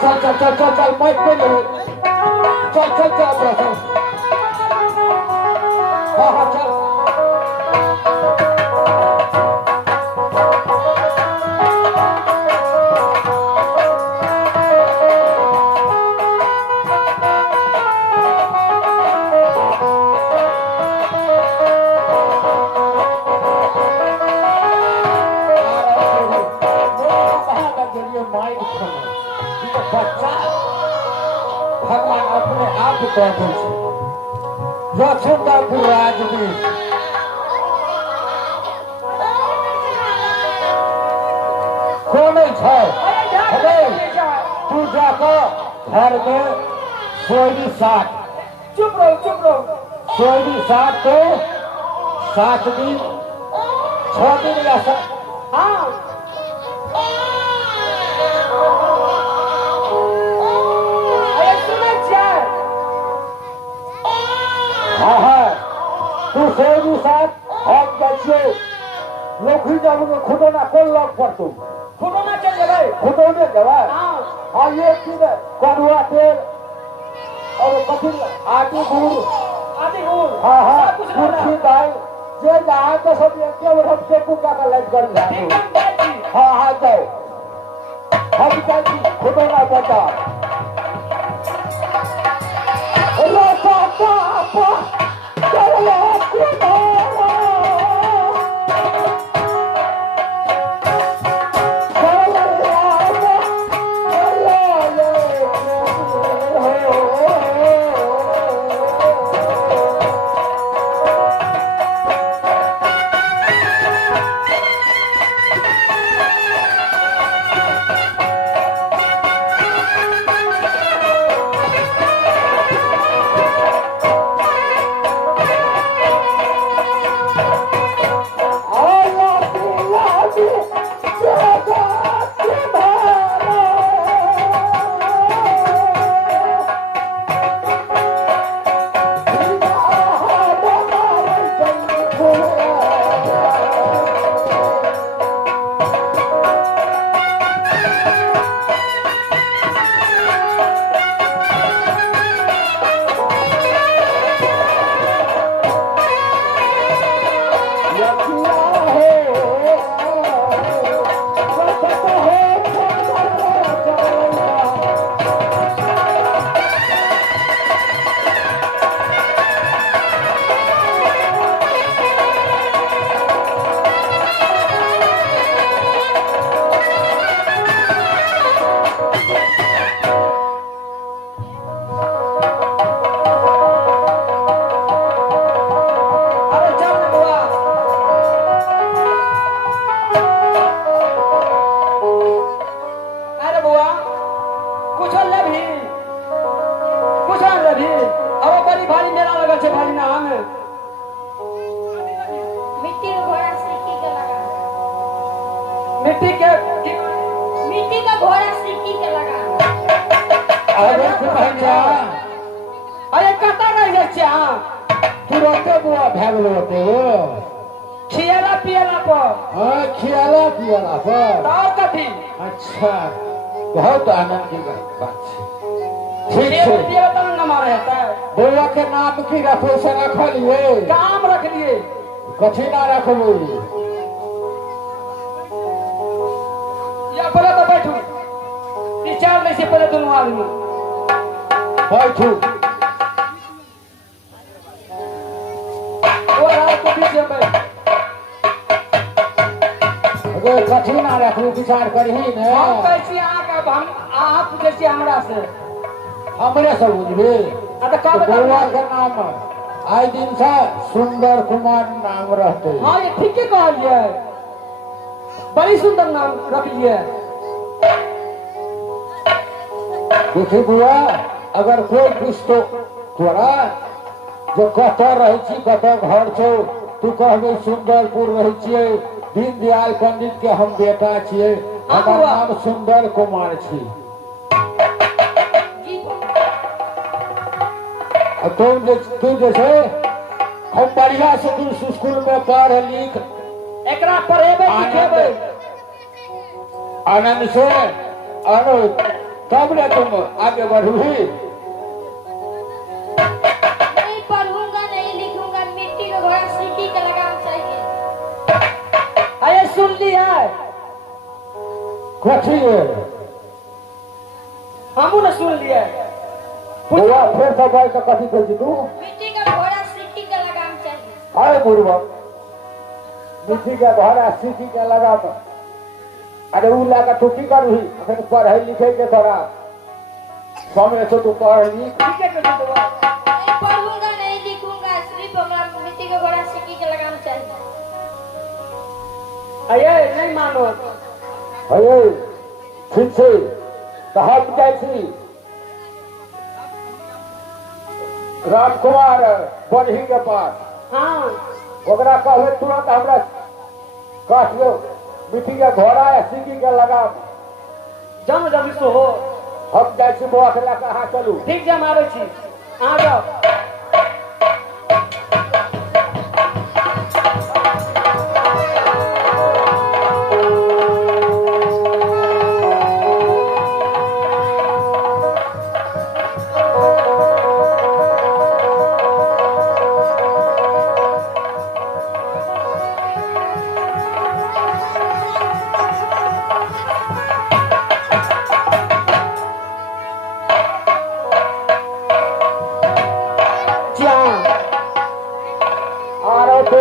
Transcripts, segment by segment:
चल चल चल चल चल माइक पे ले चल चल चल अपना चल हाँ हाँ चल बच्चा भगवान अपने आप कहते लक्ष्मणपुर आदमी कौन तू जाकर घर में सोयरी साथ चुप रहो सोयरी साथ तो 7 दिन 6 दिन या हाँ तू सोयरी साथ हम बच्चे लोखी जब खुदोना कौन लग पड़तो खुदोना चल जाए खुदोने जवाए हाँ ये चीज कड़ुआ तेल और कथी आटी गुड़ हाँ हाँ कुर्सी दाल जे जहाँ तो सब एक हम टेपू का लाइट कर हाँ हाँ जाओ हम जाए खुदोना बचा मिट्टी का घोड़ा सिक्की के लगा अरे कता रह जाए तुरंते बुआ भाग लोटे खियाला पियाला पर हाँ खियाला पियाला पर और कथी अच्छा बहुत आनंद की बात ठीक है नंबर रहता है बुआ के नाम की रखो से रख लिए काम रख लिए कथी ना रखबो पहले तो बैठू विचार नहीं से पहले दोनों आदमी बैठू तो बीच में अगर कथी ना रखू विचार करही ने हम कैसी आप जैसे हमरा से हमरे से बुझबे बुआ के नाम आई दिन से सुंदर कुमार नाम रहते हाँ ये ठीक है कहलिए बड़ी सुंदर नाम रख लिए देखी बुआ अगर कोई कुछ तो तोरा जो कत रही कत घर छो तू कहबे सुंदरपुर रही छिए दीनदयाल पंडित के हम बेटा छिए हमार नाम सुंदर कुमार छी तू जैसे हम बढ़िया से तू स्कूल में पढ़ लिख एकरा पढ़ेबे लिखेबे आनंद से तब ना तुम आगे बढ़ोगी। नहीं पढ़ूंगा, नहीं लिखूंगा, मिट्टी का घोड़ा सीटी का लगाम चाहिए। अरे सुन लिया कथी है हमू ने सुन लिया बुआ फिर सब भाई का कथी कर तू मिट्टी का घोड़ा सीटी का लगाम चाहिए। हाय बुढ़वा मिट्टी का घोड़ा सीटी का लगा तो अरे उ लगा तू की करू ही अखन पढ़े लिखे के थोड़ा समय से तू पढ़ ली ठीक है कर दो नहीं पढ़ूंगा, नहीं लिखूंगा, सिर्फ हमरा मिट्टी का घोड़ा सीटी का लगाम चाहिए। अये नहीं मानो अये ठीक से तो हम जाए छी राजकुमार बढ़ी के पास हाँ ओकरा कहबे तुरंत हमरा काट लो मिट्टी के घोड़ा या सीटी के लगा जम जम सो हो हम जाए छी बुआ के लेकर हाँ चलू ठीक है मारो छी आ जाओ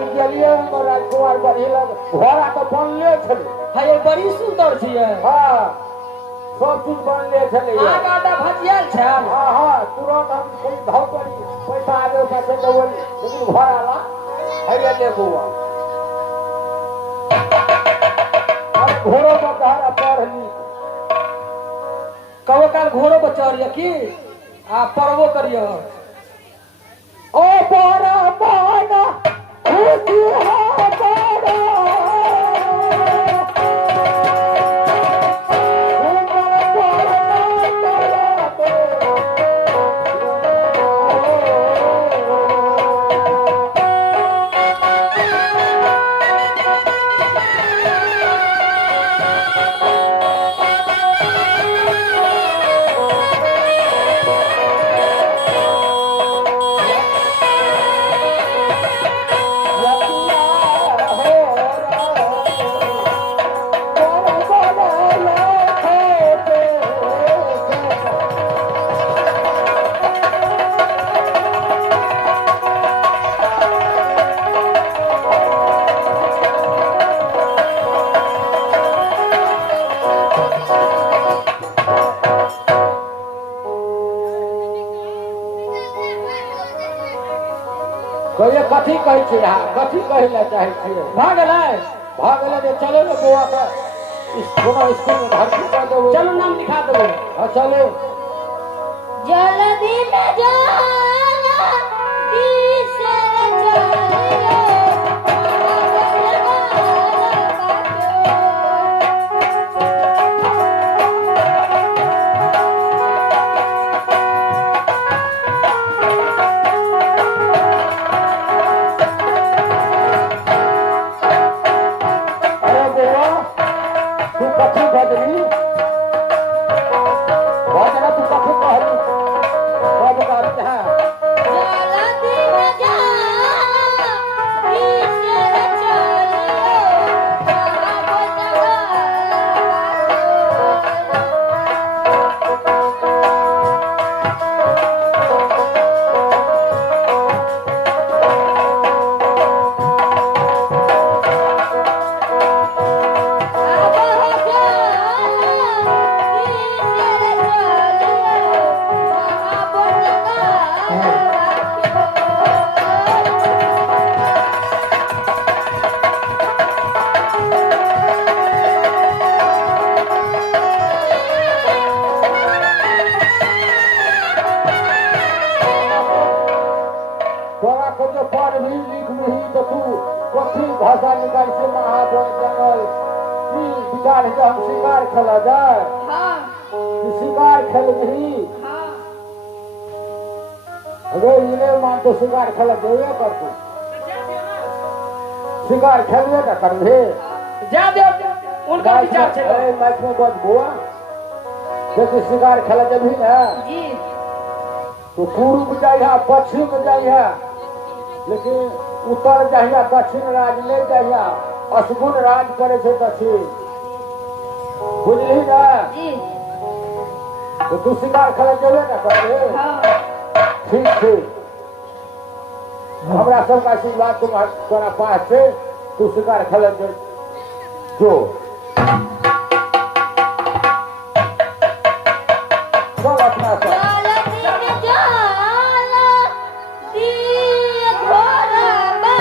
राजकुमार बढ़ी लग घोड़ा तो बनले छले है बड़ी सुंदर छियै हाँ सब चीज बनले छले आगा दा भजियल छै हाँ हाँ तुरंत हम कोई धाव करी पैसा आगे पाछे देवल लेकिन घोड़ा ला है ले बुआ अब घोड़ो को कहा पढ़ ली कहो काल घोड़ो पर चढ़िए की आ पढ़बो करिए ओ पारा पाना खुशी है पारा कहिए कथी कहै छी कथी कहै ला चाहे छियै भाग ले चलो ना बुआ का कोनो स्कूल में भर्ती कर देबो चलो नाम लिखा देबो हाँ चलो जल्दी में जाना दिसे चलियो अरे बुआ तू कथी बदली भजना तू कथी कहली बाबू कहते हैं जल्दी में जाना दिसे चलियो तोरा को जो पढ़ भी लिख भी तो तू कथी भाषा निकाल से महाजन जंगल की बिगाड़ के हम शिकार खेला जाए हाँ तू शिकार खेल भी हाँ अरे इन्हें मान तो शिकार खेला देवे कर तू शिकार खेलवे का कर दे जा दे उनका विचार छै अरे माइक में बात बुआ देखिए शिकार खेला जब भी ना जी तो पूर्व जाइए पश्चिम जाइए लेकिन उत्तर जाइए दक्षिण राज नहीं जाइए असगुन राज करे से दक्षिण बुझली ना जी तो तू शिकार खेला जेबे ना करे हाँ ठीक ठीक हमरा सबका आशीर्वाद तुम्हारा पास से तू शिकार खेला जो सब अपना सब जाला दिन जाला दिया घोड़ा बा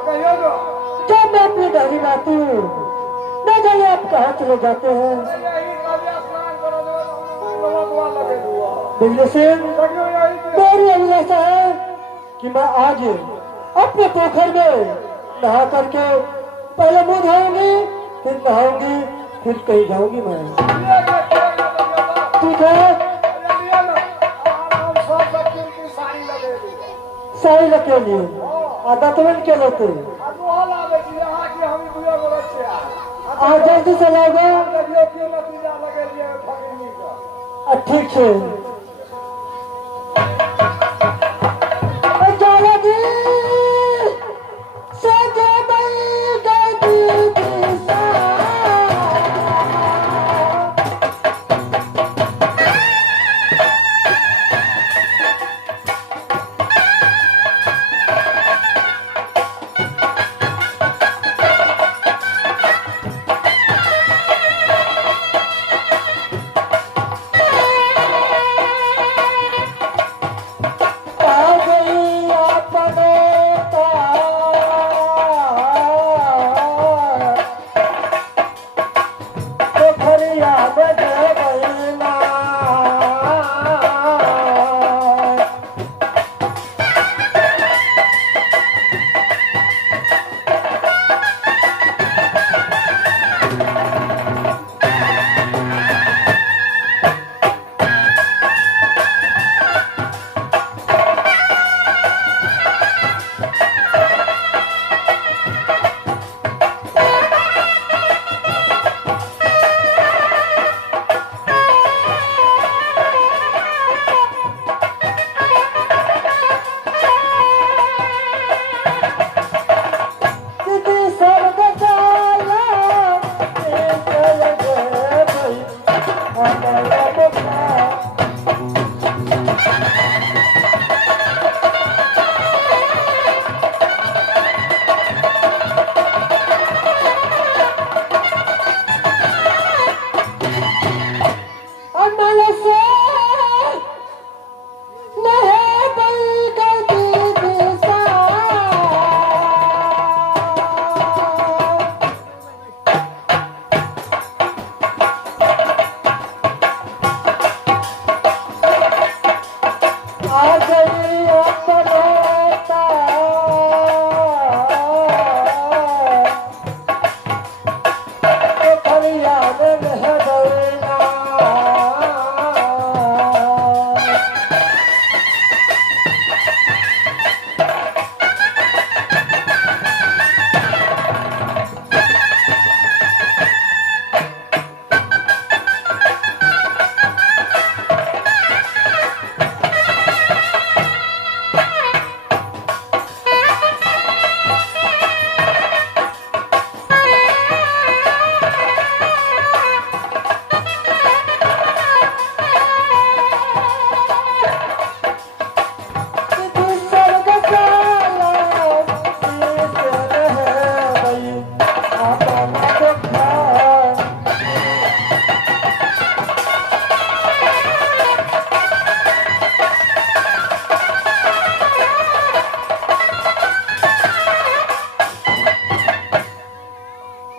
जब मैं अपनी दादी लाती हूँ न जाने आप कहाँ चले जाते हैं। बिजली सिंह, मेरी अभिलाषा है कि मैं आज अपने पोखर में नहा करके पहले मुंह धोऊंगी, फिर नहाऊंगी, फिर कहीं जाऊंगी मैं। ठीक है, साड़ी लगे लिए आधा तो के लेते आज जल्दी से लाओगे। ठीक है,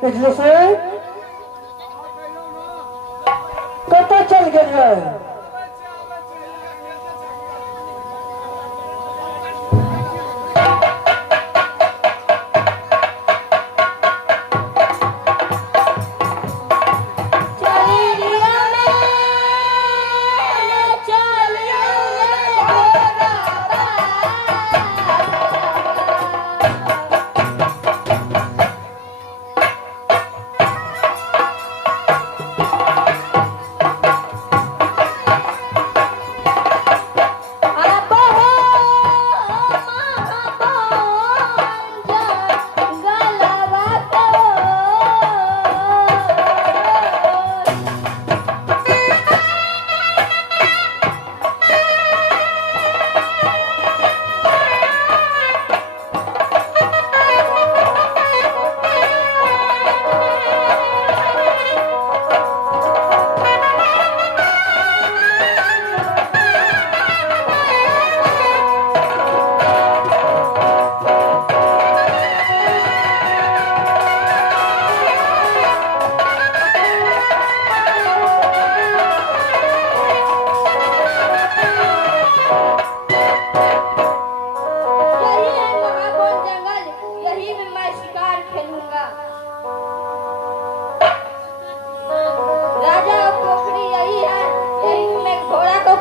पिछले से पता चल गया है।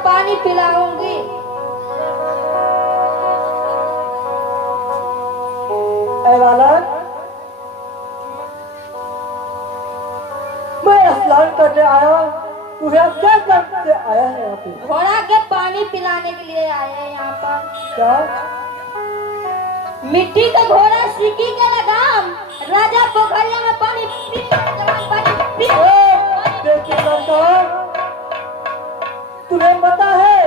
पानी पिलाऊंगी। ऐ बालक, मैं स्नान करने आया, तू यहाँ क्या करते आया है यहाँ पे? घोड़ा के पानी पिलाने के लिए आए हैं यहाँ पर। क्या? मिट्टी का घोड़ा सिक्की के लगाम, राजा पोखरिया में पानी पी तुम्हें पता है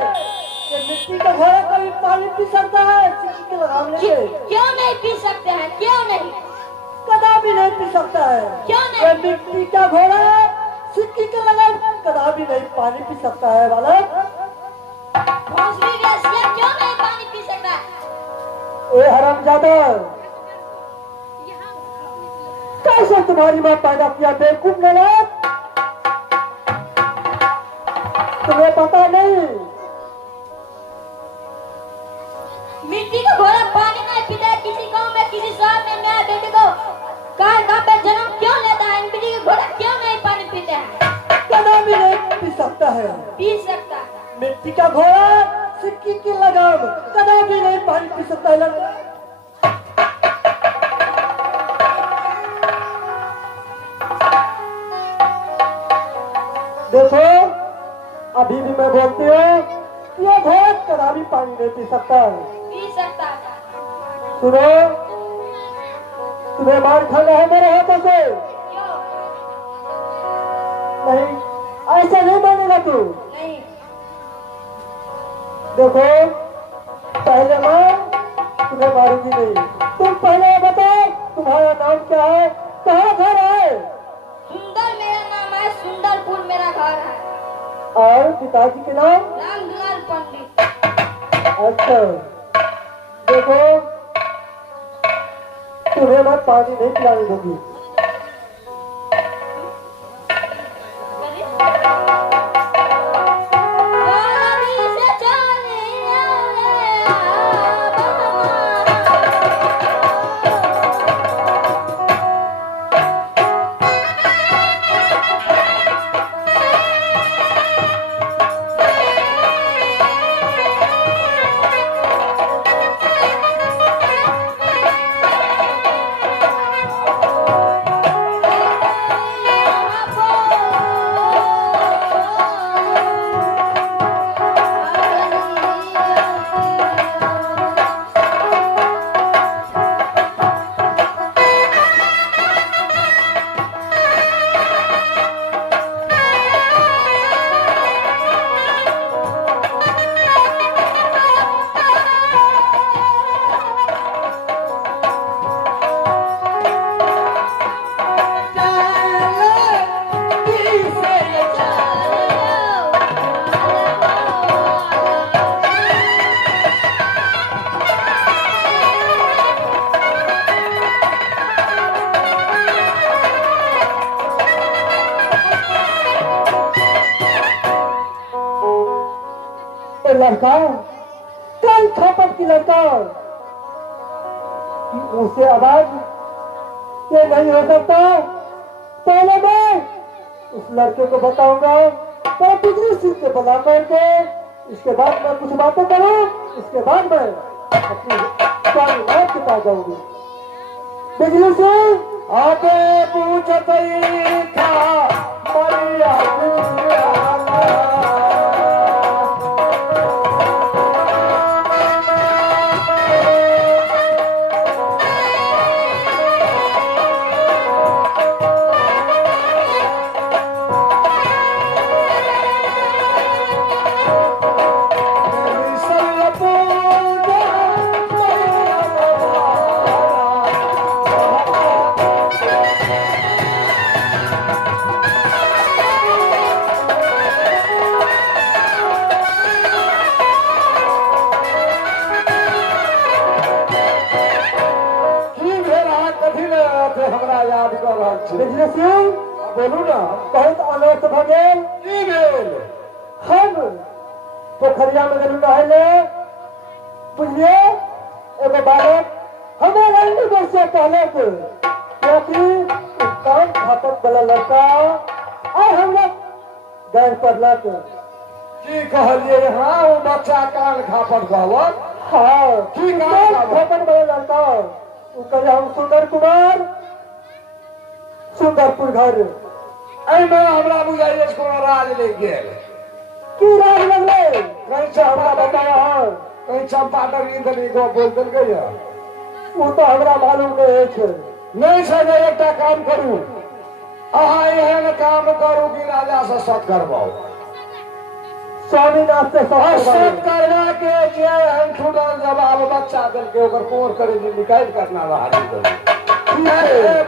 कि मिट्टी का घोड़ा कभी पानी पी सकता है सिक्की के लगाम लेके? क्यों नहीं पी सकते हैं? क्यों नहीं? कदापि नहीं पी सकता है। क्यों नहीं? मिट्टी का घोड़ा सिक्की के लगाम कदापि नहीं पानी पी सकता है बालक। भोसड़ी रसिया क्यों नहीं पानी पी सकता? ए हरामजादा, कैसे तुम्हारी माँ पैदा किया बेवकूफ नालायक? तुम्हें पता नहीं? मिट्टी का घोड़ा पानी नहीं पीता है। किसी गांव में किसी शहर में नया बेटे को गांव पे जन्म क्यों लेता है? मिट्टी का घोड़ा क्यों नहीं पानी पीते हैं? कदापि नहीं पी सकता है। पी सकता है। मिट्टी का घोड़ा सिक्की की लगाम कदापि नहीं पानी पी सकता है लड़का। देखो, अभी भी मैं बोलती हूँ कि ये घोड़ा कदापि पानी नहीं पी सकता है। पी सकता है। सुनो, तुम्हें मार खाना है मेरे हाथों से। क्यों नहीं, ऐसा नहीं मानेगा तू। नहीं? देखो, पहले मैं तुम्हें मारूंगी नहीं। तुम पहले बताओ तुम्हारा नाम क्या है, कहाँ घर है? सुंदर मेरा नाम है, सुंदरपुर मेरा घर है। और पिताजी के नाम? रामदुलाल पंडित। अच्छा, देखो तुम्हें मैं पानी नहीं पिलाने दूंगी। लड़का, कल खापट की लड़का, उसे आवाज ये नहीं हो सकता। पहले मैं उस लड़के को बताऊंगा, तो बिजली सिंह के बला करके, इसके बाद मैं कुछ बातें करूं, इसके बाद मैं अपनी सारी बात बता जाऊंगी। बिजली सिंह आगे पूछते था मैया बिजली सिंह बोलू ना, बहुत अनर्थ भगेल की भेल। हम पोखरिया में गेलू नहाइले, बुझलिए एगो बालक हमें रंडी वर्ष से पहले के, क्योंकि काम खापत वाला लड़का आए हम लोग गैर पर लाके की कहलिए। हाँ वो बच्चा कान खापट गावत। हाँ की कान खापत वाला लड़का, वो कहे हम सुंदर कुमार सुंदरपुर घर एमे हमरा बुझाइए इसको राज ले गेल। की राज लगले कहीं से हमरा बताया है, कहीं चंपाटर इधर को बोल देल गया। वो तो हमरा मालूम नहीं है। नहीं सके एक काम करू, अहाँ एहन काम करू कि राजा से सत करवाओ। स्वामीनाथ से सत करवा के जे हम छुटल जवाब बच्चा दिल के ओकर कोर करे निकाल करना रहा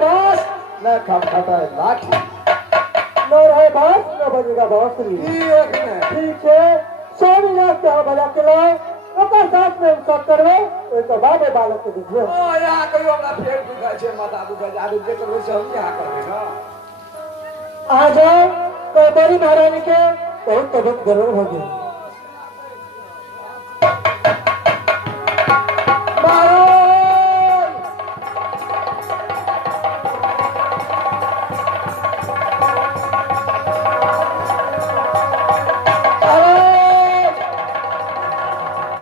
बस न खटखटा लाठी न रहे बात न बजेगा बांसुरी। ठीक है, स्वामीनाथ से बजा के लाओ, ओकर साथ में सब करवे, ओकर बाद बालक के दीजिए। ओ यहाँ कहियो हमरा पेट दुखाय छै, माथा दुखाय छै, आदमी के करबै से हम यहाँ करबै ना। आ जाओ, तो बड़ी महारानी के बहुत तबियत गड़बड़ हो गई।